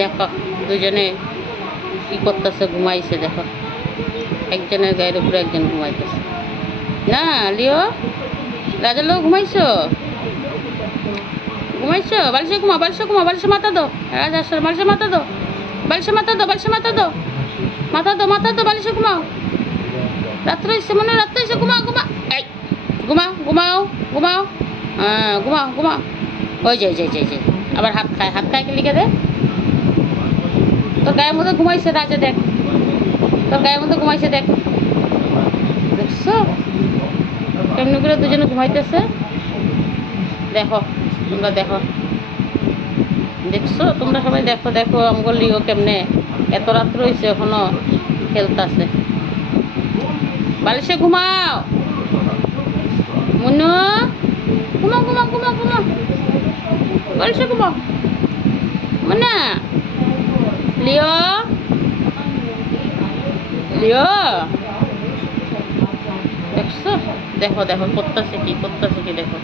দেখো দুজনে কি করতেছে, ঘুমাইছে। দেখো একজনের গায়ের উপরে একজন ঘুমাইতেছে না। লিও রাজা লো, ঘুমাইছো ঘুমাইছো? বালিশে ঘুমাও, বালিশে ঘুমাও, বালিশে মাথা দো। রাজা আসলে বালিশে মাথা দো, বালিশে মাথা দো, বালিশে মাথা দো, মাথা দো, মাথা দো, বালিশে ঘুমাও। রাত্রে এসে মনে রাত্রে এসে ঘুমাও, ঘুমা, এই ঘুমাও, ঘুমাও, ঘুমাও, হ্যাঁ ঘুমাও, ঘুমাও। ওই যে যে আবার হাত খায়, হাত খায় কে লিখে দে। তোর গায়ের মধ্যে ঘুমাইছে রাজা, দেখ তোর গায়ের মধ্যে ঘুমাইছে, দেখ দেখছো কেমনি করে দুজনে ঘুমাইতেছে। দেখো তোমরা, দেখো দেখছো তোমরা সবাই, দেখো দেখো আমগো লিও কেমনে এত রাত্র হয়েছে এখনো খেলতেছে। বালিশে ঘুমাও মুন্নু, ঘুমাও ঘুমাও ঘুমাও ঘুমাও, বালিশে ঘুমাও। মুন্না, লিও লিও দেখছো, দেখো দেখো করতেছে কি, করতেছে কি দেখো।